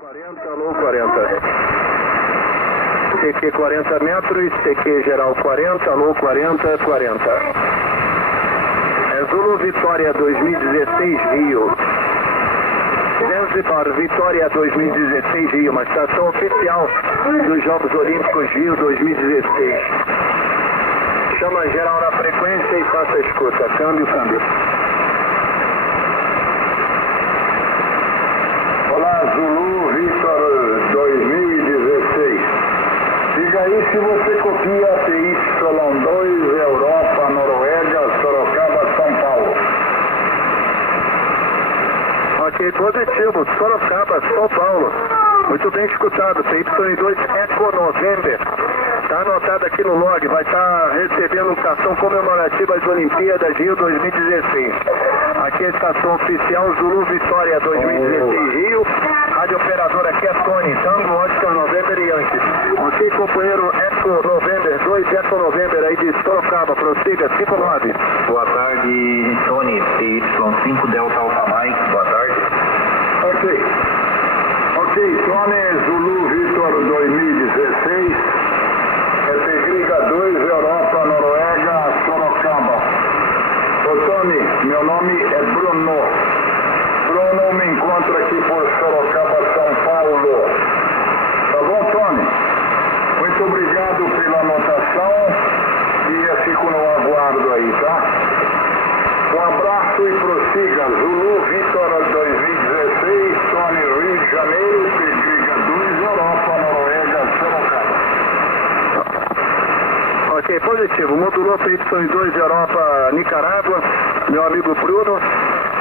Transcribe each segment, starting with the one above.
40, alô 40. CQ 40 metros, CQ geral 40, alô 40, 40. É Zulu Vitória 2016 Rio. Zanzibar Vitória 2016 Rio, uma estação oficial dos Jogos Olímpicos Rio 2016. Chama geral na frequência e faça a escuta. Câmbio, câmbio. Olá, Zulu Vitor 2016. Diga aí se você copia TY2 Europa, Noruega, Sorocaba, São Paulo. Ok, positivo. Sorocaba, São Paulo. Muito bem escutado. TY2 Eco November. Está anotado aqui no log. Vai estar recebendo cartão comemorativo às Olimpíadas Rio 2016. Aqui é a estação oficial Zulu Vitória 2016 Rio. Rádio operadora aqui é Tony, Tango, Oscar November e Yankee. Ok, companheiro Eco November 2, Eco November aí de Sorocaba, prossiga, 59. Boa tarde, Tony, TY5 Delta Alpha Mike, boa tarde. Ok, Tony, Zulu Vitor 2016, Tegriga 2, Europa, Noruega, Sorocaba. Ô Tony, meu nome é Bruno. Bruno, me encontra aqui por Sorocaba, São Paulo. Tá bom, Tony? Muito obrigado pela anotação e eu fico no aguardo aí, tá? Um abraço e prossiga. Zulu Vitor 2016, Tony, Rio de Janeiro, Tegriga 2, Europa, Noruega, Sorocaba. Ok, positivo. Modulou TY2 Europa, Nicarágua. Meu amigo Bruno,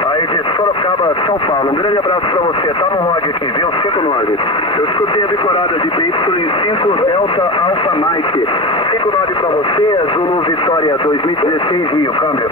aí de Sorocaba, São Paulo. Um grande abraço pra você. Tá no log aqui, viu? 59. Eu escutei a decorada de TY5 Delta Alpha Mike. 59 pra você, Zulu Vitória 2016 Rio. Câmbio.